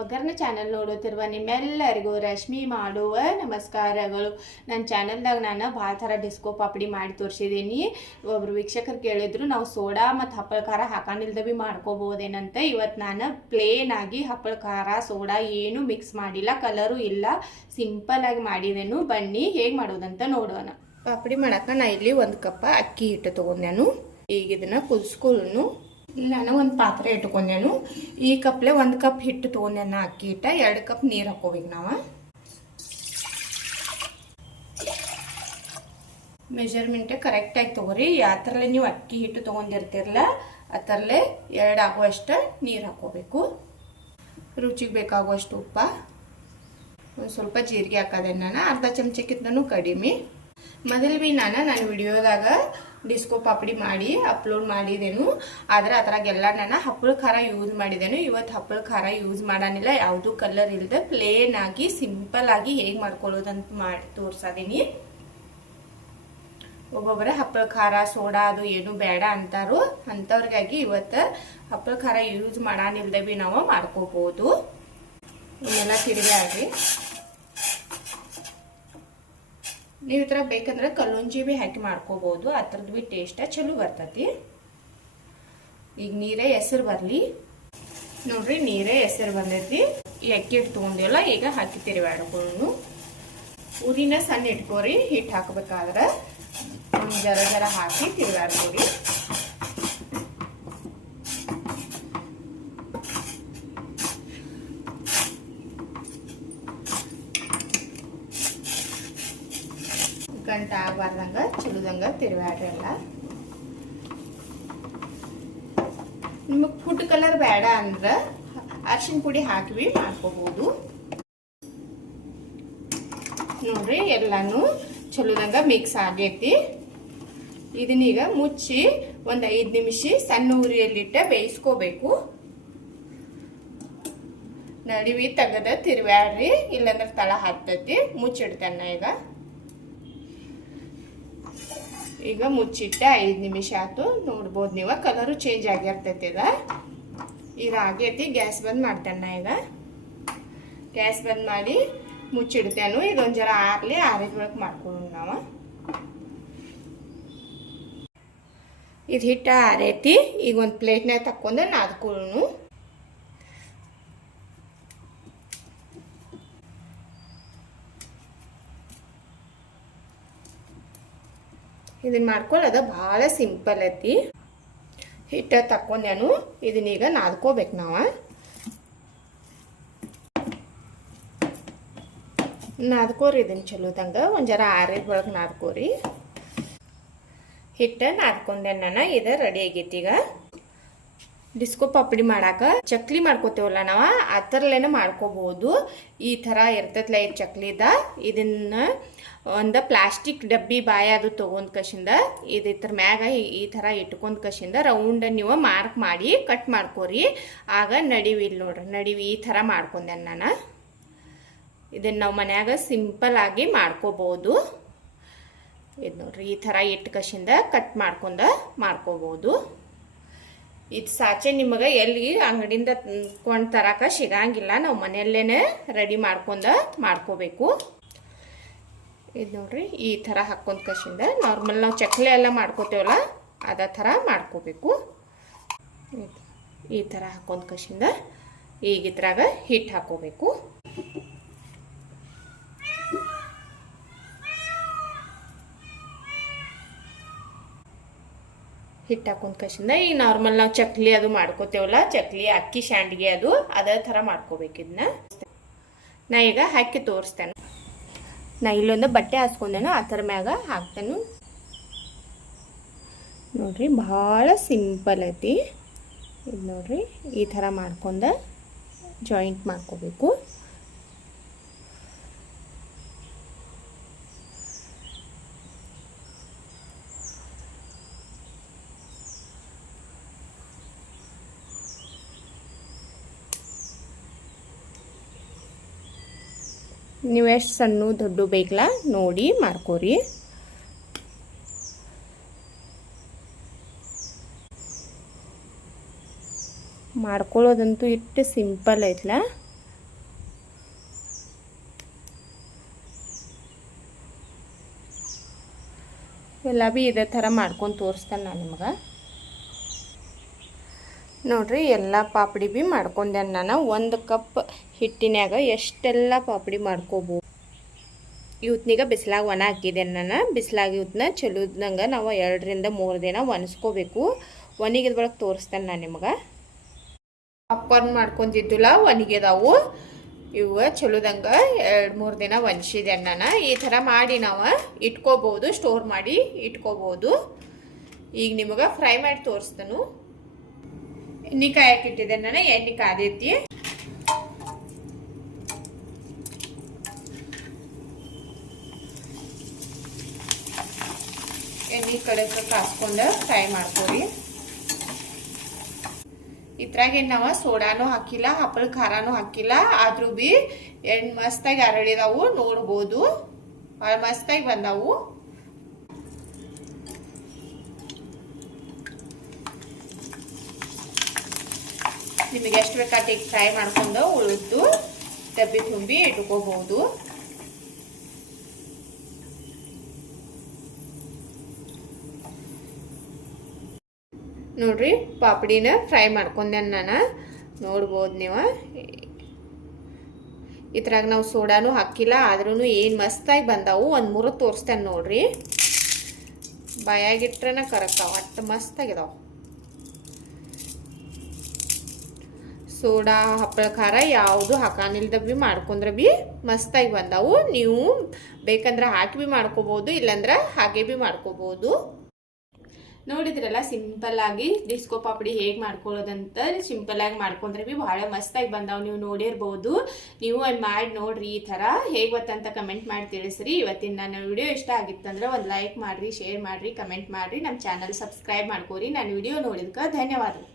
ಒಗ್ಗರಣೆ ಚಾನಲ್ ನೋಡುತ್ತಿರುವ ನಿಮ್ಮೆಲ್ಲರಿಗೂ ರಶ್ಮಿ ಮಾಡುವ ನಮಸ್ಕಾರಗಳು. ನನ್ನ ಚಾನಲ್ದಾಗ ನಾನು ಭಾಳ ಥರ ಡಿಸ್ಕೋ ಪಾಪಡಿ ಮಾಡಿ ತೋರಿಸಿದ್ದೀನಿ. ಒಬ್ಬರು ವೀಕ್ಷಕರು ಕೇಳಿದ್ರು ನಾವು ಸೋಡಾ ಮತ್ತು ಹಪ್ಪಳ ಖಾರ ಹಾಕೊಂಡಿಲ್ದ ಭೀ ಮಾಡ್ಕೋಬೋದೇನಂತ. ಇವತ್ತು ನಾನು ಪ್ಲೇನ್ ಆಗಿ ಹಪ್ಪಳ ಖಾರ ಸೋಡಾ ಏನು ಮಿಕ್ಸ್ ಮಾಡಿಲ್ಲ, ಕಲರು ಇಲ್ಲ, ಸಿಂಪಲ್ ಆಗಿ ಮಾಡಿದೇನು. ಬನ್ನಿ ಹೇಗೆ ಮಾಡೋದಂತ ನೋಡೋಣ. ಪಾಪಡಿ ಮಾಡಕ್ಕೆ ನಾ ಇಲ್ಲಿ 1 ಕಪ್ ಅಕ್ಕಿ ಹಿಟ್ಟು ತೊಗೊಂಡೇನು. ಈಗ ಇದನ್ನು ಕುದಿಸ್ಕೊಳ್ಳು. ಇಲ್ಲಿ ನಾನು ಒಂದು ಪಾತ್ರೆ ಇಟ್ಕೊಂಡೇನು. ಈ ಕಪ್ಲೆ 1 ಕಪ್ ಹಿಟ್ಟು ತೊಗೊಂಡೇನ ಅಕ್ಕಿ ಹಿಟ್ಟ. 2 ಕಪ್ ನೀರು ಹಾಕೋಬೇಕು ನಾವು. ಮೆಜರ್ಮೆಂಟ್ ಕರೆಕ್ಟಾಗಿ ತೊಗೊರಿ. ಯಾವ ಥರಲ್ಲೇ ನೀವು ಅಕ್ಕಿ ಹಿಟ್ಟು ತೊಗೊಂಡಿರ್ತಿರಲ್ಲ ಆ ಥರಲ್ಲೇ 2 ಆಗುವಷ್ಟು ನೀರು ಹಾಕೋಬೇಕು. ರುಚಿಗೆ ಬೇಕಾಗುವಷ್ಟು ಉಪ್ಪ, ಒಂದು ಸ್ವಲ್ಪ ಜೀರಿಗೆ ಹಾಕೋದೆ. ನಾನು ಅರ್ಧ ಚಮಚಕ್ಕಿಂತನೂ ಕಡಿಮೆ. ಮೊದಲು ಭೀ ನಾನು ವಿಡಿಯೋದಾಗ ಡಿಸ್ಕೋ ಪಾಪಡಿ ಮಾಡಿ ಅಪ್ಲೋಡ್ ಮಾಡಿದೇನು. ಆದರೆ ಅದ್ರಾಗೆಲ್ಲ ನಾನು ಹಪ್ಪಳ ಖಾರ ಯೂಸ್ ಮಾಡಿದ್ದೇನು. ಇವತ್ತು ಹಪ್ಪಳ ಖಾರ ಯೂಸ್ ಮಾಡೋನಿಲ್ಲ, ಯಾವುದು ಕಲರ್ ಇಲ್ಲದೆ ಪ್ಲೇನ್ ಆಗಿ ಸಿಂಪಲ್ ಆಗಿ ಹೇಗೆ ಮಾಡ್ಕೊಳ್ಳೋದಂತ ಮಾಡಿ ತೋರ್ಸದೀನಿ. ಒಬ್ಬೊಬ್ಬರ ಹಪ್ಪಳ ಖಾರ ಸೋಡಾ ಅದು ಏನು ಬೇಡ ಅಂತಾರೋ ಅಂಥವ್ರಿಗಾಗಿ ಇವತ್ತು ಹಪ್ಪಳ ಖಾರ ಯೂಸ್ ಮಾಡೋನಿಲ್ದೆ ಭೀ ನಾವು ಮಾಡ್ಕೋಬೋದು. ಇವನ್ನೆಲ್ಲ ತಿರುಗಾಡ್ರಿ. ನೀವು ಈ ಥರ ಬೇಕಂದ್ರೆ ಕಲ್ಲುಂಜಿ ಭೀ ಹಾಕಿ ಮಾಡ್ಕೋಬೋದು. ಆ ಥರದ್ದು ಭೀ ಟೇಸ್ಟ ಚಲೋ ಬರ್ತೈತಿ. ಈಗ ನೀರೇ ಹೆಸರು ಬರಲಿ ನೋಡ್ರಿ. ನೀರೇ ಹೆಸರು ಬಂದೈತಿ. ಈ ಅಕ್ಕಿ ಹಿಟ್ಟು ತೊಗೊಂಡಿವಲ್ಲ ಈಗ ಹಾಕಿ ತಿರುಗಾಡ್ಕೊಂಡು ಉರಿನ ಸಣ್ಣ ಇಟ್ಕೋರಿ. ಹಿಟ್ಟು ಹಾಕಬೇಕಾದ್ರೆ ಒಂದು ಜರ ಹಾಕಿ ತಿರುಗಾಡ್ಕೋರಿ. ಗಂಟೆ ಆಗಬಾರ್ದಂಗ ಚಲೋದಂಗ ತಿರುಗಾಡ್ರಿ ಎಲ್ಲ. ನಿಮಗೆ ಫುಡ್ ಕಲರ್ ಬೇಡ ಅಂದ್ರೆ ಅರಿಶಿನ ಪುಡಿ ಹಾಕಿ ಮಾಡ್ಕೋಬಹುದು. ನೋಡ್ರಿ ಎಲ್ಲಾನು ಚಲೋದಂಗ ಮಿಕ್ಸ್ ಆಗೈತಿ. ಇದನ್ನೀಗ ಮುಚ್ಚಿ ಒಂದು 5 ನಿಮಿಷ ಸಣ್ಣ ಉರಿಯಲ್ಲಿಟ್ಟ ಬೇಯಿಸ್ಕೋಬೇಕು. ನಡಿವಿ ತೆಗೆದ ತಿರುಗಾಡ್ರಿ, ಇಲ್ಲಾಂದ್ರೆ ತಳ ಹತ್ತೈತಿ. ಮುಚ್ಚಿಡ್ತೇನೆ ಈಗ ಮುಚ್ಚಿಟ್ಟೆ 5 ನಿಮಿಷ ಆಯ್ತು. ನೋಡ್ಬೋದು ನೀವು, ಕಲರು ಚೇಂಜ್ ಆಗಿರ್ತೈತಿ. ಇದು ಆಗೈತಿ. ಗ್ಯಾಸ್ ಬಂದ್ ಮಾಡ್ತೇನೆ. ಈಗ ಗ್ಯಾಸ್ ಬಂದ್ ಮಾಡಿ ಮುಚ್ಚಿಡ್ತೇನು. ಇದೊಂದು ಜರ ಆರ್ಲಿ, ಆರಿದ ಒಳಗೆ ಮಾಡ್ಕೊಂಡು ನಾವು. ಇದು ಹಿಟ್ಟ ಆರೈತಿ. ಈಗ ಒಂದು ಪ್ಲೇಟ್ನಾಗ ತಕ್ಕೊಂಡು ನಾದ್ಕೊಳ್ಳು. ಇದನ್ನ ಮಾಡ್ಕೊಳ್ಳೋದು ಭಾಳ ಸಿಂಪಲ್ ಐತಿ. ಹಿಟ್ಟ ತಕ್ಕೊಂಡೇನು. ಇದನ್ನೀಗ ನಾದ್ಕೋಬೇಕು ನಾವು. ನಾದ್ಕೋರಿ ಇದನ್ನ ಚಲೋದಂಗ. ಒಂದು ಜರ ಆರಿದ ಒಳಗೆ ನಾದ್ಕೋರಿ. ಹಿಟ್ಟ ನಾದ್ಕೊಂಡೆ ನಾನು. ಇದು ರೆಡಿ ಆಗೈತಿ. ಈಗ ಡಿಸ್ಕೋ ಪಾಪಡಿ ಮಾಡಾಕ ಚಕ್ಲಿ ಮಾಡ್ಕೋತೇವಲ್ಲ ನಾವು, ಆ ಥರಲೇನ ಮಾಡ್ಕೋಬಹುದು. ಈ ಥರ ಇರ್ತೈತಲ್ಲ ಈ ಚಕ್ಲಿದ. ಇದನ್ನ ಒಂದು ಪ್ಲಾಸ್ಟಿಕ್ ಡಬ್ಬಿ ಬಾಯ ಅದು ತೊಗೊಂಡ್ ಕಶಿಂದ ಇದ್ರ ಮ್ಯಾಗ ಈ ಥರ ಇಟ್ಕೊಂಡ್ ಕಶಿಂದ ರೌಂಡ್ ನೀವು ಮಾರ್ಕ್ ಮಾಡಿ ಕಟ್ ಮಾಡ್ಕೋರಿ. ಆಗ ನಡಿವಿ. ಇಲ್ಲಿ ನೋಡ್ರಿ, ನಡಿವಿ ಈ ಥರ ಮಾಡ್ಕೊಂಡೆ ನಾನು. ಇದನ್ನ ನಾವು ಮನ್ಯಾಗ ಸಿಂಪಲ್ ಆಗಿ ಮಾಡ್ಕೋಬಹುದು. ಇದು ನೋಡ್ರಿ, ಈ ಥರ ಇಟ್ಟು ಕಶಿಂದ ಕಟ್ ಮಾಡ್ಕೋಬಹುದು. ಇದು ಸಾಚೆ ನಿಮಗೆ ಎಲ್ಲಿ ಅಂಗಡಿಯಿಂದ ಕೊಂಡು ತರಕ ಸಿಗಂಗಿಲ್ಲ. ನಾವು ಮನೆಯಲ್ಲೇನೆ ರೆಡಿ ಮಾಡ್ಕೋಬೇಕು. ಇದು ನೋಡ್ರಿ, ಈ ಥರ ಹಾಕ್ಕೊಂಡ್ ಕಶಿಂದ ನಾರ್ಮಲ್ ನಾವು ಚಕ್ಲಿ ಎಲ್ಲ ಮಾಡ್ಕೋತೇವಲ್ಲ ಅದೇ ಥರ ಮಾಡ್ಕೋಬೇಕು. ಈ ಥರ ಹಾಕ್ಕೊಂಡ್ ಕಶಿಂದ ಈಗ ಇದ್ರಾಗ ಹಿಟ್ಟು ಹಾಕೋಬೇಕು. ಹಿಟ್ಟು ಹಾಕೊಂಡ್ ಕಶಿಂದ ಈಗ ನಾರ್ಮಲ್ ನಾವು ಚಕ್ಲಿ ಅದು ಮಾಡ್ಕೋತೇವಲ್ಲ, ಚಕ್ಲಿ ಅಕ್ಕಿ ಶಾಂಡ್ಗೆ ಅದು ಅದೇ ಥರ ಮಾಡ್ಕೋಬೇಕು. ಇದನ್ನ ನಾ ಈಗ ಹಾಕಿ ತೋರಿಸ್ತೇನೆ. ನಾ ಇಲ್ಲೊಂದು ಬಟ್ಟೆ ಹಾಸ್ಕೊಂಡೇನು, ಆ ಥರ ಮ್ಯಾಗ ಹಾಕ್ತೇನೆ. ನೋಡ್ರಿ, ಭಾಳ ಸಿಂಪಲ್ ಐತಿ. ಇದು ನೋಡ್ರಿ, ಈ ಥರ ಮಾಡ್ಕೊಂಡ ಜಾಯಿಂಟ್ ಮಾಡ್ಕೋಬೇಕು. ನೀವು ಎಷ್ಟು ಸಣ್ಣ ದೊಡ್ಡ ಬೇಕಲ್ಲ ನೋಡಿ ಮಾಡ್ಕೋರಿ. ಮಾಡ್ಕೊಳ್ಳೋದಂತೂ ಇಟ್ಟು ಸಿಂಪಲ್ ಐತ್ಲ. ಎಲ್ಲ ಭೀ ಇದೇ ಥರ ಮಾಡ್ಕೊಂಡು ತೋರಿಸ್ತಾನೆ ನಾನು ನಿಮ್ಗೆ. ನೋಡ್ರಿ ಎಲ್ಲ ಪಾಪಡಿ ಭೀ ಮಾಡ್ಕೊಂಡೆ ನಾನು. 1 ಕಪ್ ಹಿಟ್ಟಿನಾಗ ಎಷ್ಟೆಲ್ಲ ಪಾಪಡಿ ಮಾಡ್ಕೋಬೋದು. ಇವತ್ನೀಗ ಬಿಸಿಲಾಗ ಒಣ ಹಾಕಿದೆ ನಾನು. ಬಿಸಿಲಾಗ ಇವತ್ತನ್ನ ಚಲೋದಂಗೆ ನಾವು 2 ರಿಂದ 3 ದಿನ ಒಣಸ್ಕೋಬೇಕು. ಒಣಗಿದ ಬಳಕ ತೋರಿಸ್ತೇನೆ ನಾನು ನಿಮ್ಗೆ. ಪಾಪ್ಕಾರ್ನ್ ಮಾಡ್ಕೊಂಡಿದ್ದಿಲ್ಲ ಒಣಗಿದಾವು. ಇವು ಚಲೋದಂಗೆ 2-3 ದಿನ ಒಣಸಿದೆ ನಾನು. ಈ ಥರ ಮಾಡಿ ನಾವು ಇಟ್ಕೋಬೋದು, ಸ್ಟೋರ್ ಮಾಡಿ ಇಟ್ಕೋಬೋದು. ಈಗ ನಿಮಗೆ ಫ್ರೈ ಮಾಡಿ ತೋರಿಸ್ತೇನೆ. ಎಣ್ಣೆ ಕಾಯಕ್ಕೆ ಇಟ್ಟಿದ್ದೆ ನಾನು. ಎಣ್ಣೆ ಕಾದೈತಿ. ಎಣ್ಣೆ ಕಡೆ ಕಾಸ್ಕೊಂಡು ಫ್ರೈ ಮಾಡ್ಕೊರಿ. ಇದ್ರಾಗ ನಾವು ಸೋಡಾನು ಹಾಕಿಲ್ಲ, ಹಪ್ಪಳ ಖಾರನೂ ಹಾಕಿಲ್ಲ. ಆದ್ರೂ ಭೀ ಎಣ್ಣೆ ಮಸ್ತಾಗಿ ಅರಳಿದಾವು. ನೋಡ್ಬೋದು, ಭಾಳ ಮಸ್ತಾಗಿ ಬಂದಾವು. ನಿಮಗೆ ಎಷ್ಟು ಬೇಕಾಟಿಗೆ ಫ್ರೈ ಮಾಡ್ಕೊಂಡು ಉಳಿದು ಡಬ್ಬಿ ತುಂಬಿ ಇಟ್ಕೋಬಹುದು. ನೋಡ್ರಿ ಪಾಪಡಿನ ಫ್ರೈ ಮಾಡ್ಕೊಂಡೆ ನಾನು. ನೋಡ್ಬೋದು ನೀವು. ಇದ್ರಾಗ ನಾವು ಸೋಡಾನು ಹಾಕಿಲ್ಲ, ಆದ್ರೂ ಏನು ಮಸ್ತಾಗಿ ಬಂದಾವು. 1-3 ತೋರಿಸ್ತೇನೆ ನೋಡ್ರಿ. ಬಾಯಾಗಿಟ್ರನ ಕರಕ್ಕಾವ, ಅಷ್ಟು ಮಸ್ತಾಗಿದಾವ. ಸೋಡಾ ಹಪ್ಪಳ ಖಾರ ಯಾವುದು ಹಾಕಾನಿಲ್ದ ಭೀ ಮಾಡ್ಕೊಂಡ್ರೆ ಭೀ ಮಸ್ತಾಗಿ ಬಂದಾವು. ನೀವು ಬೇಕಂದ್ರೆ ಹಾಕಿ ಭೀ ಮಾಡ್ಕೋಬೋದು, ಇಲ್ಲಾಂದ್ರೆ ಹಾಗೆ ಭೀ ಮಾಡ್ಕೋಬೋದು. ನೋಡಿದ್ರಲ್ಲ ಸಿಂಪಲ್ ಆಗಿ ಡಿಸ್ಕೋ ಪಾಪಡಿ ಹೇಗೆ ಮಾಡ್ಕೊಳ್ಳೋದಂತ. ಸಿಂಪಲ್ ಆಗಿ ಮಾಡ್ಕೊಂಡ್ರೆ ಭೀ ಭಾಳ ಮಸ್ತಾಗಿ ಬಂದಾವು. ನೀವು ನೋಡಿರ್ಬೋದು. ನೀವು ಮಾಡಿ ನೋಡ್ರಿ. ಈ ಥರ ಹೇಗೆ ಗೊತ್ತಂತ ಕಮೆಂಟ್ ಮಾಡಿ ತಿಳಿಸ್ರಿ. ಇವತ್ತಿನ ನನ್ನ ವಿಡಿಯೋ ಇಷ್ಟ ಆಗಿತ್ತಂದ್ರೆ ಒಂದು ಲೈಕ್ ಮಾಡಿರಿ, ಶೇರ್ ಮಾಡಿರಿ, ಕಮೆಂಟ್ ಮಾಡಿರಿ. ನಮ್ಮ ಚಾನಲ್ ಸಬ್ಸ್ಕ್ರೈಬ್ ಮಾಡ್ಕೋರಿ. ನನ್ನ ವಿಡಿಯೋ ನೋಡಿದ್ಕೆ ಧನ್ಯವಾದಗಳು.